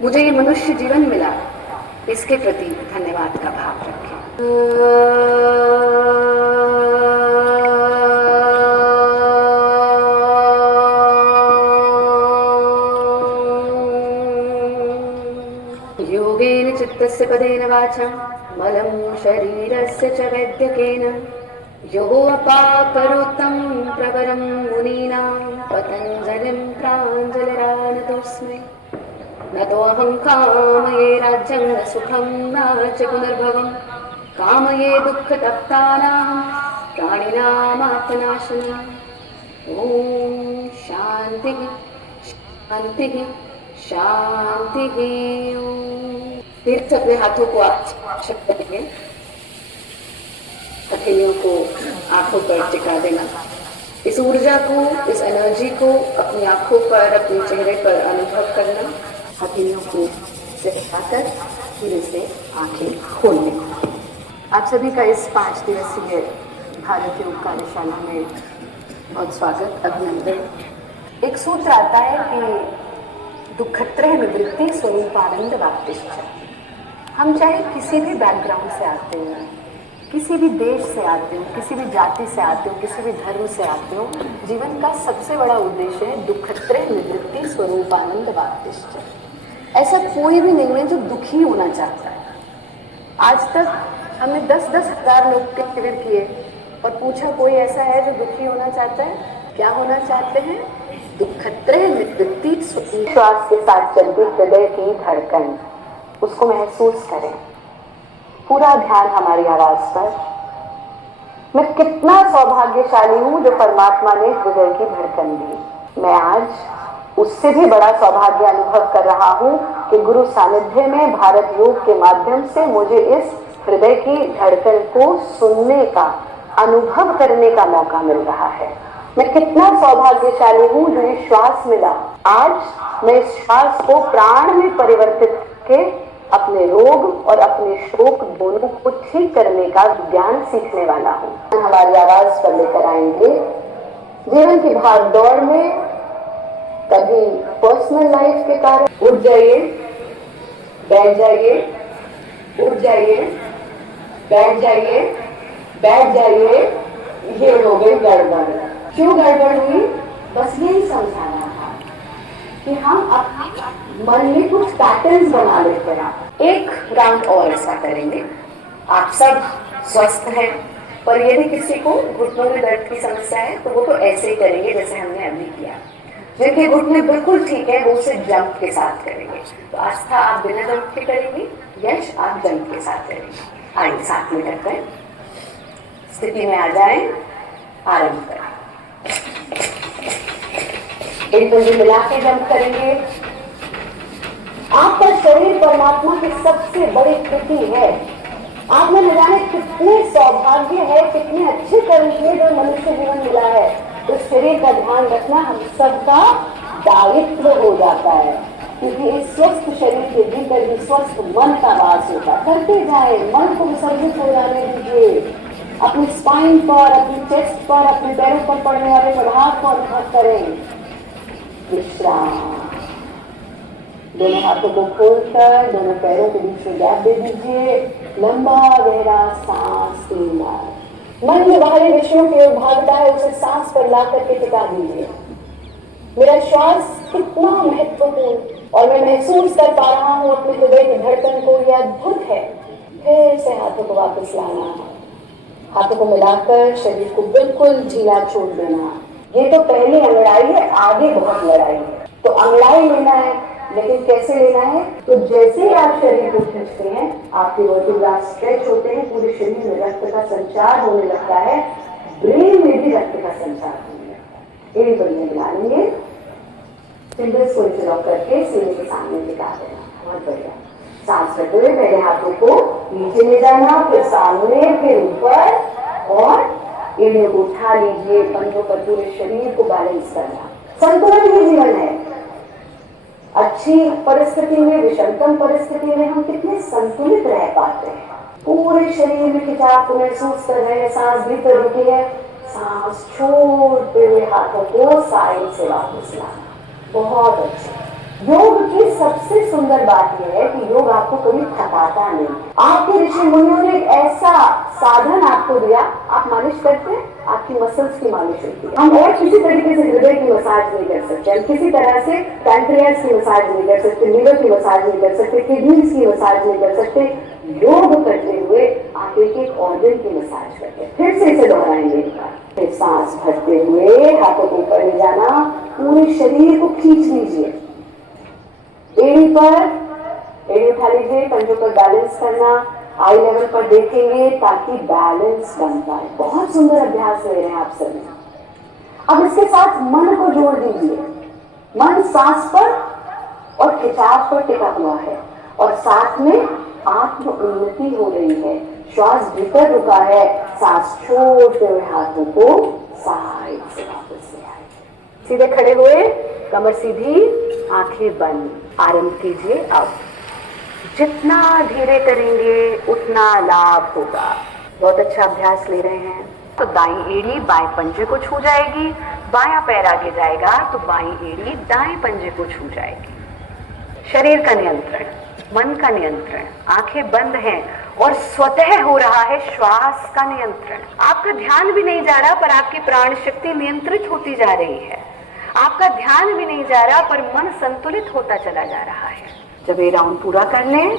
मुझे ये मनुष्य जीवन मिला, इसके प्रति धन्यवाद का भाव रखें। योगेन चित्तस्य पदेन वाचा मलं शरीरस्य च वैद्यकेन योगोपाकरोत्तं प्रवरं मुनीनां पतञ्जलिं प्राञ्जलिरानतोऽस्मि। न तोऽहं कामये राज्यं न सुखं न च पुनर्भवं, कामये दुःखतप्तानां प्राणिनामात्मनाशनम्। ॐ शान्तिः शान्तिः शान्तिः। फिर से अपने हाथों को आप करेंगे, हथेलियों को आंखों पर टिका देना। इस ऊर्जा को, इस एनर्जी को अपनी आंखों पर, अपने चेहरे पर अनुभव करना। हथेलियों को से हटाकर धीरे से आंखें खोलने। आप सभी का इस 5 दिवसीय भारतीय योग कार्यशाला में बहुत स्वागत, अभिनंदन। एक सूत्र आता है कि दुःखत्रय निवृत्ति स्वरूपानंद वाप्तिश्च। हम चाहे किसी भी बैकग्राउंड से आते हो, किसी भी देश से आते हो, किसी भी जाति से आते हो, किसी भी धर्म से आते हो, जीवन का सबसे बड़ा उद्देश्य है दुःखत्रय निवृत्ति स्वरूपानंद वाप्तिश्च। ऐसा कोई भी नहीं है जो दुखी होना चाहता है। आज तक हमने 10-10 हजार लोग के शिविर किए और पूछा कोई ऐसा है जो दुखी होना चाहता है? क्या होना चाहते हैं? दुःखत्रय निवृत्ति। श्वास के साथ चलती हृदय की धड़कन, उसको महसूस करें। पूरा ध्यान हमारी आवाज पर। मैं कितना सौभाग्यशाली हूं जो परमात्मा ने हृदय की धड़कन दी। मैं आज उससे भी बड़ा सौभाग्य अनुभव कर रहा हूं कि गुरु सानिध्य में भारत योग के माध्यम से मुझे इस हृदय की धड़कन को सुनने का, अनुभव करने का मौका मिल रहा है। मैं कितना सौभाग्यशाली हूं जो ये श्वास मिला। आज मैं इस श्वास को प्राण में परिवर्तित करके अपने रोग और अपने शोक दोनों को ठीक करने का ज्ञान सीखने वाला हूं। हमारी आवाज पर लेकर आएंगे। जीवन की भाग दौड़ में कभी पर्सनल लाइफ के कारण उठ जाइए, बैठ जाइए, उठ जाइए, बैठ जाइए, बैठ जाइए, ये हो गई गड़बड़। क्यों गड़बड़ हुई? बस यही समझाना था कि हम अपने मन में कुछ पैटर्न्स बना लेते हैं। एक राउंड और ऐसा करेंगे। आप सब स्वस्थ हैं, पर यदि किसी को घुटनों में दर्द की समस्या है तो वो तो ऐसे ही करेंगे जैसे हमने अभी किया। जिनके घुटने बिल्कुल ठीक है वो उसे जंप के साथ करेंगे। तो आस्था आप बिना जंप के करेंगे, यश आप जंप के साथ करेंगे। आइए साथ में करते हैं, स्थिति में आ जाएं, आरंभ करें। एक पंजे मिला के जंप करेंगे। आपका शरीर परमात्मा की सबसे बड़ी कृति है। आप में न जाने कितने सौभाग्य है, कितने अच्छे कर्म किए जो मनुष्य जीवन मिला है। तो शरीर का ध्यान रखना हम सबका दायित्व हो जाता है, क्योंकि इस स्वस्थ शरीर के भीतर भी स्वस्थ मन का वास होता। करते जाए, मन को विसर्जित हो जाने दीजिए। अपनी स्पाइन पर, अपनी चेस्ट पर, अपने पैरों पर पड़ने वाले प्रभाव को अनुभव करें। विश्राम। दोनों हाथों को खोलकर दोनों पैरों के बीच में गैप दे दीजिए। लंबा गहरा सांस लेना। मन में बाहरी विषयों की ओर भागता है, उसे सांस पर ला करके टिका दीजिए। मेरा श्वास कितना महत्वपूर्ण और मैं महसूस कर पा रहा हूँ अपने हृदय की धड़कन को, यह अद्भुत है। फिर से हाथों को वापस लाना, हाथों को मिलाकर शरीर को बिल्कुल ढीला छोड़ देना। ये तो पहली अंगड़ाई है, आगे बहुत लड़ाई है। तो अंगड़ाई लेना है, लेकिन कैसे लेना है? तो जैसे ही आप शरीर को खींचते हैं, आपके वर्टिब्रा स्ट्रेच होते हैं, पूरे शरीर में रक्त का संचार होने लगता है, ब्रेन में भी रक्त का संचार होने लगता है। एक बढ़िया मिला लेंगे, फिंगर्स को इंटरलॉक करके सीने के सामने टिका देना। बहुत बढ़िया। सांस लेते हुए पहले हाथों को नीचे ले जाना, फिर सामने, फिर ऊपर, और एड़ियों को उठा लीजिए। पंजों पर पूरे शरीर को बैलेंस करना। संतुलन ही जीवन है। अच्छी परिस्थिति में, विषमतम परिस्थिति में हम कितने संतुलित रह पाते हैं। पूरे शरीर में खिंचाव को महसूस कर रहे हैं। सांस भीतर रुकी है, सांस छोड़ते हुए हाथों को साइड से वापस लाना। बहुत अच्छा। योग की सबसे सुंदर सुंदर बात यह है कि योग आपको कभी थकाता नहीं। आपके ऋषि मुनियों ने एक ऐसा साधन आपको दिया, आप मालिश करते हैं, आपकी मसल्स की मालिश होती है। हम और किसी तरीके से हृदय की मसाज नहीं कर सकते, हम किसी तरह से पैंक्रियास की मसाज नहीं कर सकते, लीवर की मसाज नहीं कर सकते, किडनीज की मसाज नहीं कर सकते। योग करते हुए आप एक एक ऑर्गन की मसाज करते हैं। फिर से इसे दोहराएंगे एक बार। फिर सांस भरते हुए हाथों को ऊपर ले जाना, पूरे शरीर को खींच लीजिए, एड़ी उठा लीजिए, पंजों पर बैलेंस करना, आई लेवल पर देखेंगे ताकि बैलेंस बन पाए। बहुत सुंदर अभ्यास ले रहे हैं आप सभी। अब इसके साथ मन को जोड़ दीजिए। मन सांस पर और खिंचाव पर टिका हुआ है और साथ में आत्म उन्नति हो रही है। श्वास भीतर रुका है, सांस छोड़ते हुए हाथों को साइड से वापस ले आए। सीधे खड़े हुए, कमर सीधी, आंखें बंद, आरंभ कीजिए। अब जितना धीरे करेंगे उतना लाभ होगा। बहुत अच्छा अभ्यास ले रहे हैं। तो दाईं एड़ी बाएं पंजे को छू जाएगी, बायां पैर आगे जाएगा तो बाईं एड़ी दाएं पंजे को छू जाएगी। शरीर का नियंत्रण, मन का नियंत्रण, आंखें बंद हैं और स्वतः हो रहा है श्वास का नियंत्रण। आपका ध्यान भी नहीं जा रहा पर आपकी प्राण शक्ति नियंत्रित होती जा रही है। आपका ध्यान भी नहीं जा रहा पर मन संतुलित होता चला जा रहा है। जब ये राउंड पूरा कर लें,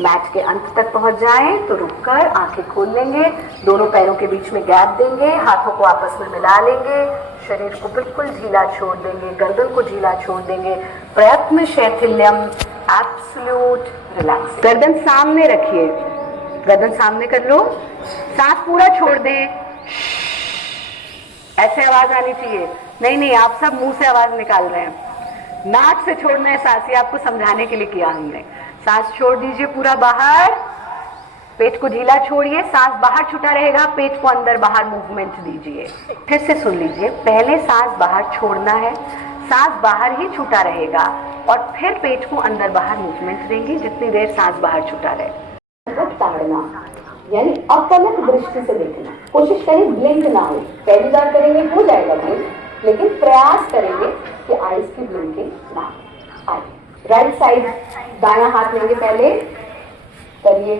मैच के अंत तक पहुंच जाएं तो रुककर आंखें खोल लेंगे, दोनों पैरों के बीच में गैप देंगे, हाथों को आपस में मिला लेंगे, शरीर को बिल्कुल ढीला छोड़ देंगे, गर्दन को ढीला छोड़ देंगे। प्रयत्न शैथिल्यम, एब्सोल्यूट रिलैक्स। गर्दन सामने रखिए, गर्दन सामने कर लो, सांस पूरा छोड़ दें। ऐसे आवाज आनी चाहिए। नहीं, आप सब मुंह से आवाज निकाल रहे हैं। नाक से छोड़ना है सांस, ये आपको समझाने के लिए किया हमने। सांस छोड़ दीजिए पूरा बाहर, पेट को ढीला छोड़िए, सांस बाहर छूटा रहेगा, पेट को अंदर बाहर मूवमेंट दीजिए। फिर से सुन लीजिए, पहले सांस बाहर छोड़ना है, सांस बाहर ही छूटा रहेगा और फिर पेट को अंदर बाहर मूवमेंट देंगे जितनी देर सांस बाहर छूटा रहे। ताड़ना यानी अपलक दृष्टि से देखना, कोशिश करें ब्लिंक ना हो। पहली बार करेंगे हो जाएगा ब्लिंक, लेकिन प्रयास करेंगे कि आईज की ब्लिंकिंग ना आए। राइट साइड दायां हाथ लेंगे, पहले करिए,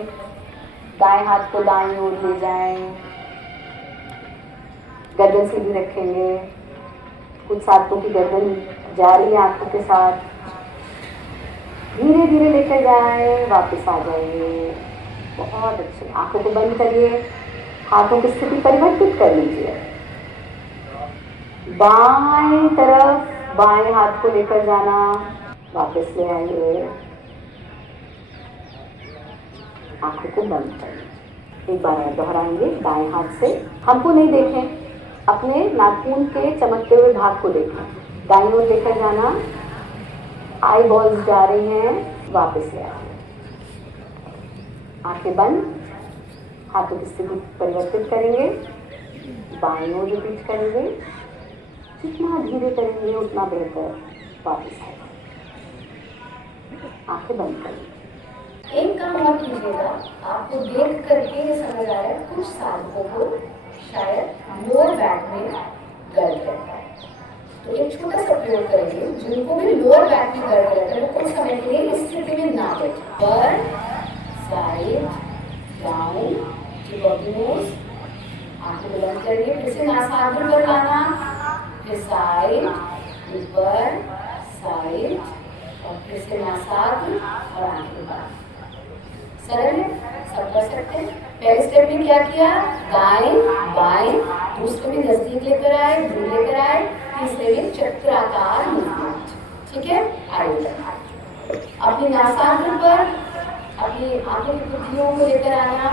दाएं हाथ को दाएं ओर ले जाएं, गर्दन सीधी रखेंगे, कुछ साथों की गर्दन जा रही है आंखों के साथ, धीरे धीरे लेकर जाएं, वापस आ जाइए। बहुत अच्छे, आंखों को बंद करिए, हाथों की स्थिति परिवर्तित कर लीजिए। बाएं तरफ बाएं हाथ को लेकर जाना, वापस ले आइए, आंखों को बंद करिए। एक बार दोहराएंगे, दाएं हाथ से हमको नहीं देखें, अपने नाखून के चमकते हुए भाग को देखें, दाईं ओर लेकर जाना, आई बॉल्स जा रही हैं, वापस ले आइए, आंखें बंद, हाथों की स्थिति परिवर्तित करेंगे, बाईं ओर रिपीट करेंगे, जितना धीरे करेंगे उतना बेहतर। वापस आए, आंखें बंद करें। एक काम और कीजिएगा, आपको देख करके ये समझ आ रहा है कुछ साधकों को शायद लोअर बैक में दर्द रहता है, तो एक छोटा सा प्रयोग करेंगे। जिनको भी लोअर बैक में दर्द रहता है वो कुछ समय के लिए इस स्थिति में ना बैठे, पर side down, tip of the nose, आंखें बुलंद करिए, फिर से नासाग्र पर लाना, फिर साइड, ऊपर, साइड और फिर से नासाग्र और आंखें बंद। सरल है, सब कर सकते हैं। पहले स्टेप में क्या किया, दाएं बाएं, दूसरे में नजदीक लेकर आए, दूर लेकर आए, तीसरे में चक्राकार मूवमेंट। ठीक है, आइए अपनी नासाग्र पर अपनी आंखों की पुतलियों को लेकर आना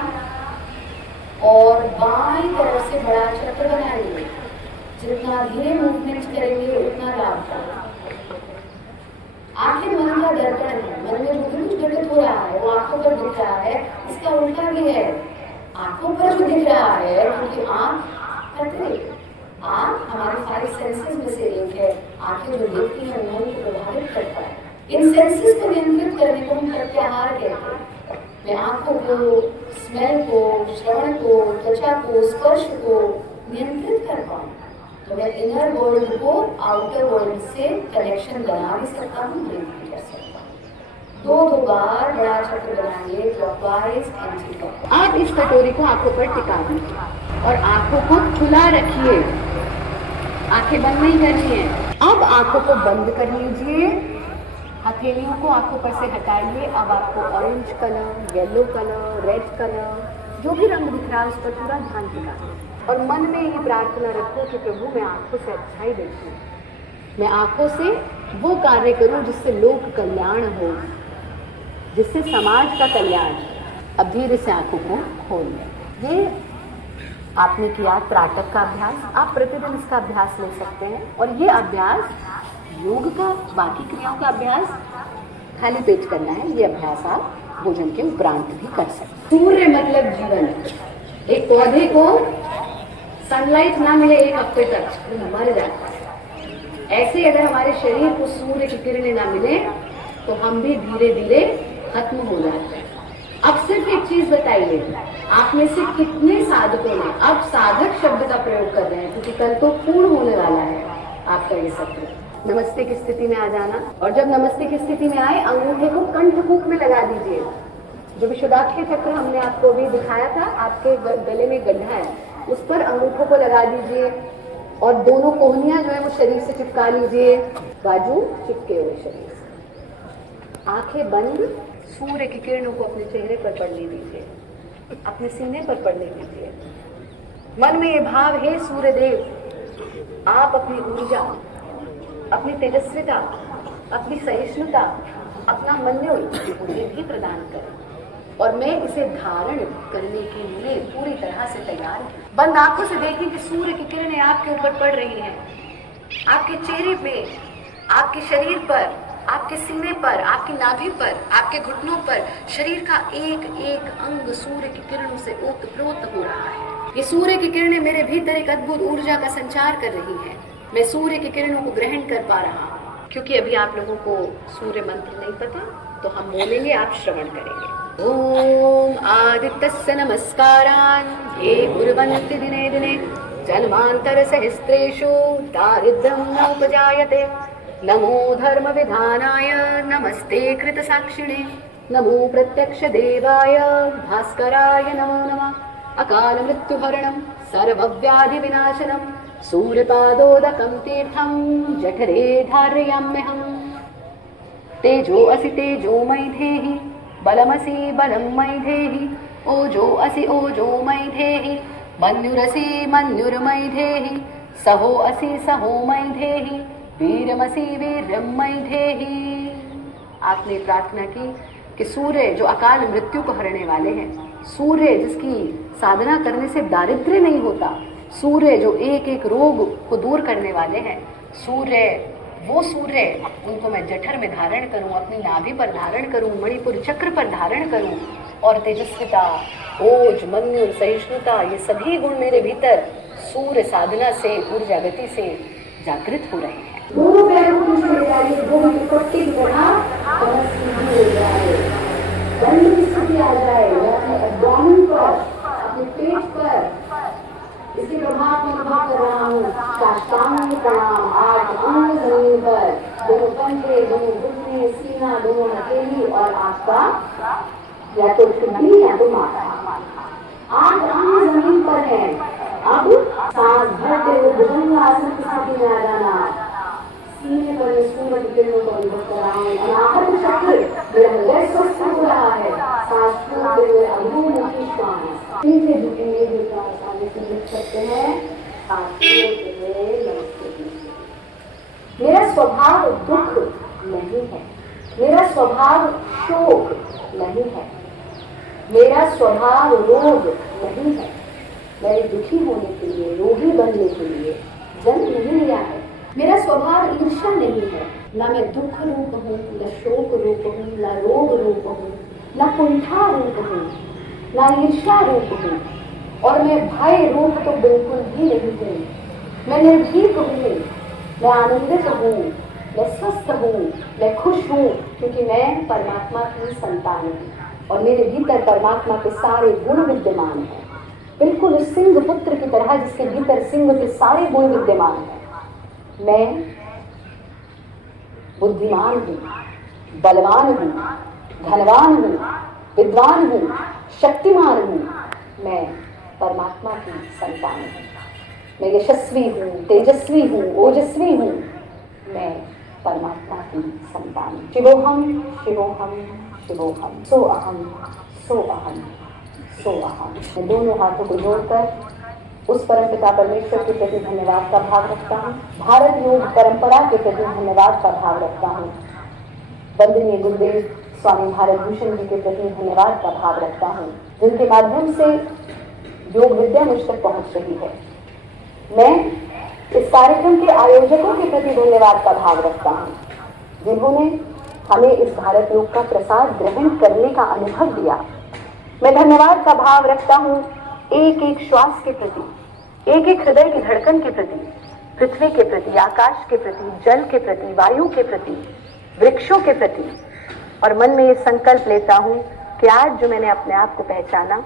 और बाईं तरफ से बड़ा चक्र बनाइए। जितना धीरे मूवमेंट करेंगे उतना लाभ होगा। आंखें मन का दर्पण है, मन में जो कुछ घटित हो रहा है वो आंखों पर दिख रहा है। इसका उल्टा भी है, आंखों पर जो दिख रहा है, क्योंकि आंख करते आंख हमारे 5 सेंसेस में से एक है। आंखें जो देखती हैं मन को प्रभावित करता है। इन सेंसेस को नियंत्रित करने को हम प्रत्याहार कहते हैं। मैं आंखों को, स्मेल को, श्रवण को, त्वचा को, स्पर्श को नियंत्रित कर पाऊँ तो मैं इनर वर्ल्ड को आउटर वर्ल्ड से कनेक्शन बना भी सकता हूँ, ब्रेक भी कर सकता हूँ। दो बार बड़ा चक्र बनाइए क्लॉकवाइज एंटी क्लॉकवाइज। आप इस कटोरी को आंखों पर टिका दीजिए और आंखों को खुला रखिए, आंखें बंद नहीं करनी है। अब आंखों को बंद कर लीजिए, हथेलियों को आंखों पर से हटाइए। अब आपको orange colour, yellow colour, red colour, जो भी रंग दिख रहा है उस पर पूरा ध्यान टिकाइए और मन में ये प्रार्थना रखो कि प्रभु मैं आंखों से अच्छाई देखूं, मैं आंखों से वो कार्य करूं जिससे लोक कल्याण हो, जिससे समाज का कल्याण। अब धीरे से आंखों को खोल लें। ये आपने किया त्राटक का अभ्यास, आप प्रतिदिन इसका अभ्यास ले सकते हैं। और ये अभ्यास योग का, बाकी क्रियाओं का अभ्यास खाली पेट करना है, ये अभ्यास आप भोजन के उपरांत भी कर सकते हैं। सूर्य मतलब जीवन। एक पौधे को सनलाइट ना मिले 1 हफ्ते तक वो मर जाता है, ऐसे अगर हमारे शरीर को सूर्य की किरणें ना मिले तो हम भी धीरे धीरे खत्म हो जाते हैं। अब सिर्फ एक चीज बताइए, आप में से कितने साधकों ने, अब साधक शब्द का प्रयोग कर रहे हैं क्योंकि कल तो पूर्ण होने वाला है आपका ये सत्र। नमस्ते की स्थिति में आ जाना और जब नमस्ते की स्थिति में आए अंगूठे को कंठकूप में लगा दीजिए। जो विशुद्धाक्षर चक्र हमने आपको अभी दिखाया था, आपके गले में गड्ढा है, उस पर अंगूठों को लगा दीजिए और दोनों कोहनियां जो है वो शरीर से चिपका लीजिए, बाजू चिपके हुए शरीर से। आंखें बंद, सूर्य की किरणों को अपने चेहरे पर पड़ने दीजिए, अपने सीने पर पड़ने दीजिए। मन में ये भाव है, सूर्य देव आप अपनी ऊर्जा, अपनी तेजस्विता, अपनी सहिष्णुता, अपना मन्युल मुझे भी प्रदान करें और मैं इसे धारण करने के लिए पूरी तरह से तैयार हूं। बंद आंखों से देखें कि सूर्य की किरणें आपके ऊपर पड़ रही हैं, आपके चेहरे पे, आपके शरीर पर, आपके सीने पर, आपकी नाभि पर, आपके घुटनों पर। शरीर का एक एक अंग सूर्य की किरणों से ओतप्रोत हो रहा है। ये सूर्य की किरणें मेरे भीतर एक अद्भुत ऊर्जा का संचार कर रही हैं। मैं सूर्य की किरणों को ग्रहण कर पा रहा हूँ। क्योंकि अभी आप लोगों को सूर्य मंत्र नहीं पता तो हम बोलेंगे, आप श्रवण करेंगे। ओम आदित्यस्य नमस्कारान् ये कुर्वन्ति दिने दिने जन्मांतर सहस्रेषु दारिद्र्यं न उपजायते। नमो धर्म विधानाय नमस्ते कृत साक्षिणे नमो प्रत्यक्ष देवाय भास्कराय नमो नमः। अकाल मृत्युहरणं सर्वव्याधि विनाशनं सूर्यपादोदकं तीर्थं जठरे धारयाम्यहम्। तेजो असि तेजो मयि धेहि बलमसि बलं मयि धेहि ओजो असि ओजो मयि धेहि मन्युरसि मन्युर्मयि धेहि सहो असि सहो मयि धेहि वीरमसि वीर्यं मयि धेहि। आपने प्रार्थना की कि सूर्य जो अकाल मृत्यु को हरने वाले हैं, सूर्य जिसकी साधना करने से दारिद्र्य नहीं होता, सूर्य जो एक एक रोग को दूर करने वाले हैं, सूर्य वो सूर्य उनको मैं जठर में धारण करूं, अपनी नाभि पर धारण करूं, मणिपुर चक्र पर धारण करूं और तेजस्विता, ओज, मन्युर, सहिष्णुता, ये सभी गुण मेरे भीतर सूर्य साधना से, ऊर्जा गति से जागृत हो रहे हैं। दोनों पैरों को नीचे ले जाइए, दोनों की पट्टी की तरह कमर सीधी हो जाए, दंड की स्थिति आ जाए, अपने एब्डोमेन पर, अपने पेट पर इसके प्रभाव को अनुभव कर रहा हूँ। साष्टांग प्रणाम, 8 अंग जमीन पर, दोनों कंधे, दोनों घुटने, सीना, दोनों हथेली और आपका या तो शुद्धि या तो माथा। 8 अंग जमीन पर है। अब सांस भरते हुए भुजंगासन की स्थिति में आ जाना। सीने पर सूर्य की किरणों को अनुभव कर रहा हूँ। अनाहत चक्र मेरा हृदय स्वस्थ हो रहा है। सांस छोड़ते हुए अभिमुखी श्वास सीधे झुकेंगे, जो आसानी से लिख सकते हैं। सांस छोड़ते हुए नमस्ते कीजिए। मेरा स्वभाव दुख नहीं है, मेरा स्वभाव शोक नहीं है, मेरा स्वभाव रोग नहीं है। मैंने दुखी होने के लिए, रोगी बनने के लिए जन्म नहीं लिया है। मेरा स्वभाव ईर्ष्या नहीं है, ना मैं दुख रूप हूँ, न शोक रूप हूँ, न रोग रूप हूँ, न कुंठा रूप हूँ, न ईर्ष्या रूप हूँ और मैं भय रूप तो बिल्कुल भी नहीं हूँ। मैं निर्भीक हूँ, मैं आनंदित हूँ, मैं स्वस्थ हूँ, मैं खुश हूँ क्योंकि मैं परमात्मा की संतान हूँ और मेरे भीतर परमात्मा के सारे गुण विद्यमान हैं। बिल्कुल उस सिंह पुत्र की तरह जिसके भीतर सिंह के सारे गुण विद्यमान हैं। मैं बुद्धिमान हूँ, बलवान हूँ, धनवान हूँ, विद्वान हूँ, शक्तिमान हूँ, मैं परमात्मा की संतान हूँ। मैं यशस्वी हूँ, तेजस्वी हूँ, ओजस्वी हूँ, मैं परमात्मा की संतान हूँ। शिवोहम शिवोहम शिवोहम, सो अहम सो अहम सो अहम। मैं दोनों हाथों को जोड़कर उस परमपिता परमेश्वर के प्रति धन्यवाद का भाव रखता हूँ। भारत योग परंपरा के प्रति धन्यवाद का भाव रखता हूँ। वंदनीय गुरुदेव स्वामी भारत भूषण जी के प्रति धन्यवाद का भाव रखता हूँ, जिनके माध्यम से योग विद्या मुझ तक पहुँच रही है। मैं इस कार्यक्रम के आयोजकों के प्रति धन्यवाद का भाव रखता हूँ, जिन्होंने हमें इस भारत योग का प्रसाद ग्रहण करने का अनुभव दिया। मैं धन्यवाद का भाव रखता हूँ एक एक श्वास के प्रति, एक एक हृदय की धड़कन के प्रति, पृथ्वी के प्रति, आकाश के प्रति, जल के प्रति, वायु के प्रति, वृक्षों के प्रति। और मन में ये संकल्प लेता हूँ कि आज जो मैंने अपने आप को पहचाना,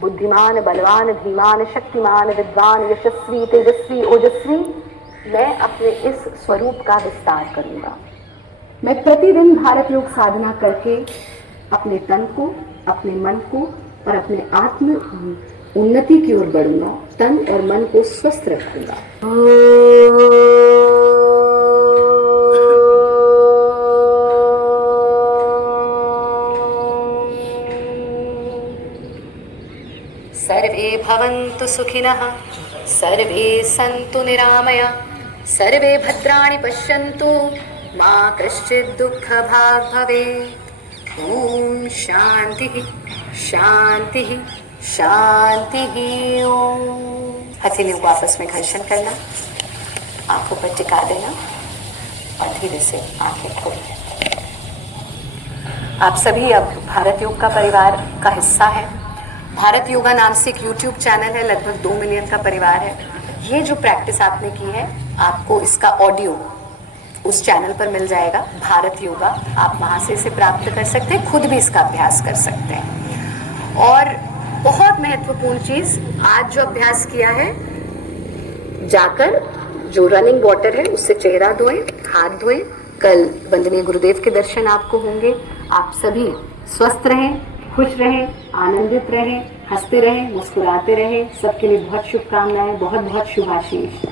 बुद्धिमान, बलवान, धीमान, शक्तिमान, विद्वान, यशस्वी, तेजस्वी, ओजस्वी, मैं अपने इस स्वरूप का विस्तार करूंगा। मैं प्रतिदिन भारत योग साधना करके अपने तन को, अपने मन को और अपने आत्म उन्नति की ओर बढ़ूंगा। तन और मन को स्वस्थ रखूंगा। सर्वे भवन्तु सुखिनः, सर्वे सन्तु निरामया, सर्वे भद्राणि पश्यन्तु, मा कश्चित् दुःखभाग् भवेत्। ॐ शान्तिः शान्तिः शान्तिः। ॐ हथेलियों को आपस में घर्षण करना, आंखों पर टिका देना और धीरे से आंखें खोलना। आप सभी अब भारत योग का परिवार का हिस्सा है। भारत योगा नाम से एक YouTube चैनल है, लगभग 2 मिलियन का परिवार है। ये जो प्रैक्टिस आपने की है, आपको इसका ऑडियो उस चैनल पर मिल जाएगा, भारत योगा। आप वहाँ से इसे प्राप्त कर सकते हैं, खुद भी इसका अभ्यास कर सकते हैं। और बहुत महत्वपूर्ण चीज़, आज जो अभ्यास किया है, जाकर जो रनिंग वाटर है उससे चेहरा धोएं, हाथ धोएं। कल वंदनीय गुरुदेव के दर्शन आपको होंगे। आप सभी स्वस्थ रहें, खुश रहें, आनंदित रहें, हंसते रहें, मुस्कुराते रहें। सबके लिए बहुत शुभकामनाएं, बहुत बहुत शुभाशीष।